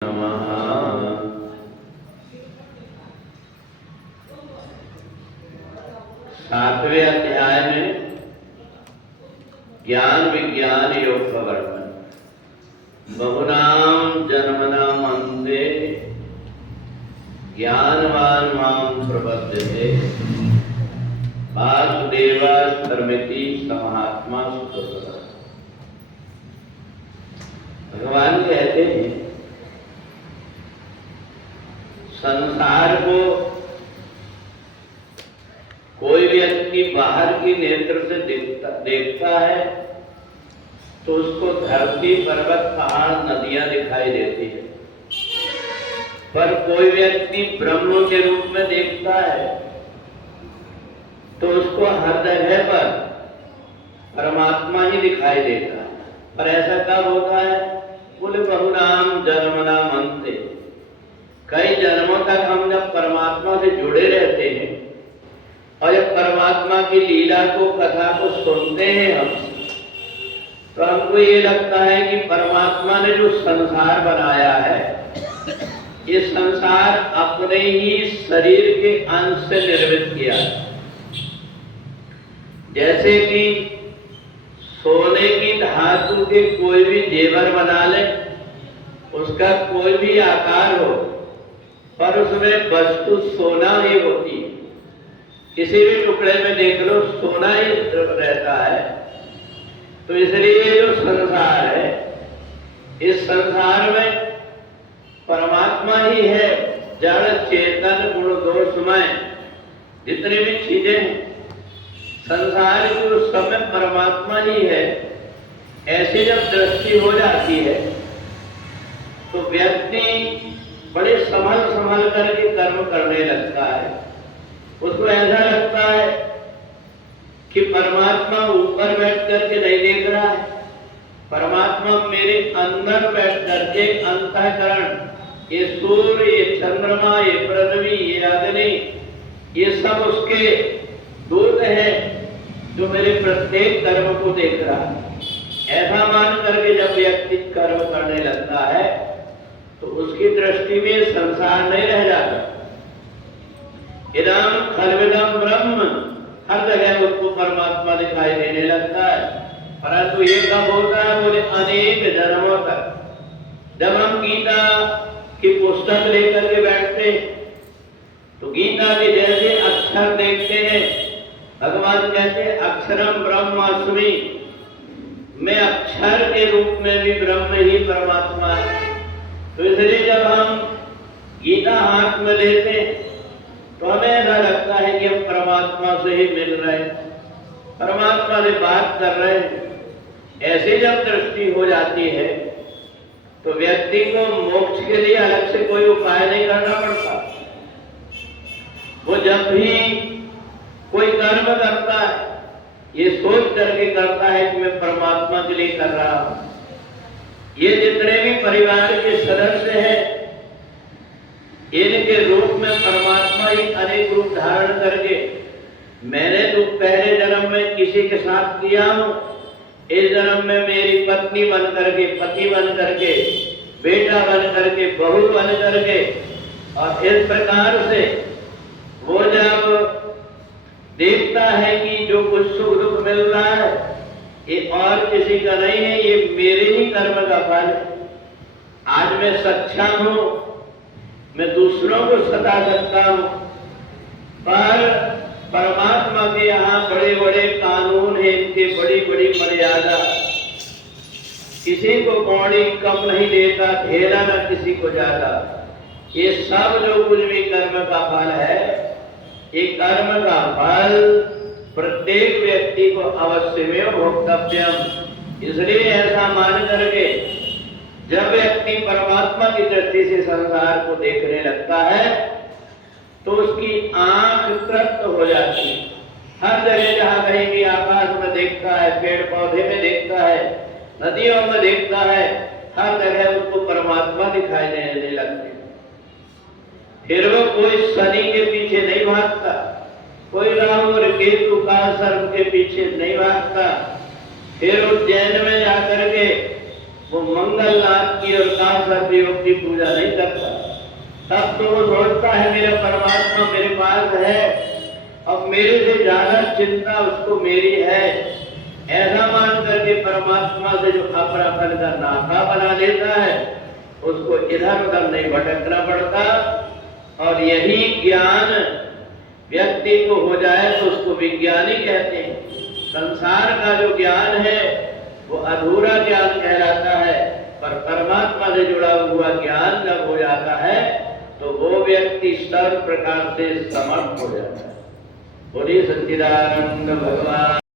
नमः। सातवें अध्याय में ज्ञान विज्ञान योग का वर्णन। बहुनाम जन्मनाम अन्ते ज्ञानवान मां प्रपद्यते वासुदेवा सर्वमिति समात्मा सुखद। भगवान कहते हैं संसार को कोई व्यक्ति बाहर की नेत्र से देखता है तो उसको धरती पर्वत पहाड़ नदियां दिखाई देती है, पर कोई व्यक्ति ब्रह्म के रूप में देखता है तो उसको हर जगह पर परमात्मा ही दिखाई देता है। पर ऐसा कब होता है? बोले बहुनाम जन्मनाम अन्ते, कई जन्मों तक हम जब परमात्मा से जुड़े रहते हैं और जब परमात्मा की लीला को कथा को सुनते हैं हम, तो हमको ये लगता है कि परमात्मा ने जो संसार बनाया है, ये संसार अपने ही शरीर के अंश से निर्मित किया है। जैसे कि सोने की धातु के कोई भी जेवर बना ले, उसका कोई भी आकार हो, पर उसमें वस्तु सोना ही होती है। किसी भी टुकड़े में देख लो सोना ही रहता है। तो इसलिए जो संसार है, इस संसार में परमात्मा ही है। जड़ चेतन गुण दोषमय जितनी भी चीजें हैं संसार की, उस समय परमात्मा ही है। ऐसी जब दृष्टि हो जाती है तो व्यक्ति बड़े संभल करके कर्म करने लगता है। उसको ऐसा लगता है कि परमात्मा ऊपर बैठ करके नहीं देख रहा है, परमात्मा मेरे अंदर बैठ करके अंतःकरण, ये सूर्य, ये चंद्रमा, ये पृथ्वी, ये अग्नि, ये सब उसके दूत हैं जो मेरे प्रत्येक कर्म को देख रहा है। ऐसा मान करके जब व्यक्ति कर्म करने लगता है तो उसकी दृष्टि में संसार नहीं रह जाता। इदम खल्विदम ब्रह्म, हर जगह उसको परमात्मा दिखाई देने लगता है। परंतु ये कब होता है? बोले अनेक जन्मों तक। जब हम गीता की पुस्तक लेकर के बैठते तो गीता के जैसे अक्षर देखते हैं, भगवान कहते हैं अक्षरम ब्रह्मास्मि, मैं अक्षर के रूप में भी ब्रह्म ही परमात्मा है। तो इसलिए जब हम गीता हाथ में लेते तो हमें ऐसा लगता है कि हम परमात्मा से ही मिल रहे हैं, परमात्मा से बात कर रहे हैं। ऐसी जब दृष्टि हो जाती है तो व्यक्ति को मोक्ष के लिए अलग से कोई उपाय नहीं करना पड़ता। वो जब भी कोई कर्म करता है ये सोच करके करता है कि मैं परमात्मा के लिए कर रहा हूं। ये जितने भी परिवार के सदस्य हैं, इनके रूप में परमात्मा ही अनेक रूप धारण करके, मैंने तो पहले जन्म में किसी के साथ किया हूं, इस जन्म में मेरी पत्नी बन करके, पति बन करके, बेटा बन करके, बहू बन करके, और इस प्रकार से वो जब देखता है कि जो कुछ सुख दुख मिल रहा है ये और किसी का नहीं है, ये मेरे ही कर्म का फल है। आज मैं सक्षम हूं, मैं दूसरों को सता सकता हूं, पर परमात्मा के यहाँ बड़े बड़े कानून हैं, इनके बड़ी बड़ी मर्यादा। किसी को कौड़ी कम नहीं देता, ढेला ना किसी को ज्यादा। ये सब जो कुछ भी कर्म का फल है, ये कर्म का फल प्रत्येक व्यक्ति को अवश्य में भोक्तव्यम। इसलिए ऐसा मान करके जब व्यक्ति परमात्मा की दृष्टि से संसार को देखने लगता है तो उसकी आंख तृप्त हो जाती है। हर जगह जहां कहीं भी आकाश में देखता है, पेड़ पौधे में देखता है, नदियों में देखता है, हर जगह उसको परमात्मा दिखाई देने लगते। फिर वो कोई शनि के पीछे नहीं भागता, कोई राहु और केतु का सर्प के पीछे नहीं भागता। फिर उज्जैन में जाकर के वो मंगलनाथ की और कामसर्प योग की पूजा नहीं करता। तब तो वो सोचता है मेरा परमात्मा मेरे पास है, अब मेरे से ज्यादा चिंता उसको मेरी है। ऐसा मान करके परमात्मा से जो अपरापन का नाता बना लेता है, उसको इधर उधर नहीं भटकना पड़ता। और यही ज्ञान व्यक्ति को हो जाए तो उसको विज्ञानी कहते हैं। संसार का जो ज्ञान है वो अधूरा ज्ञान कहलाता है, पर परमात्मा से जुड़ा हुआ ज्ञान जब हो जाता है तो वो व्यक्ति सर्व प्रकार से समर्थ हो जाता है। बोलिए सच्चिदानंद भगवान।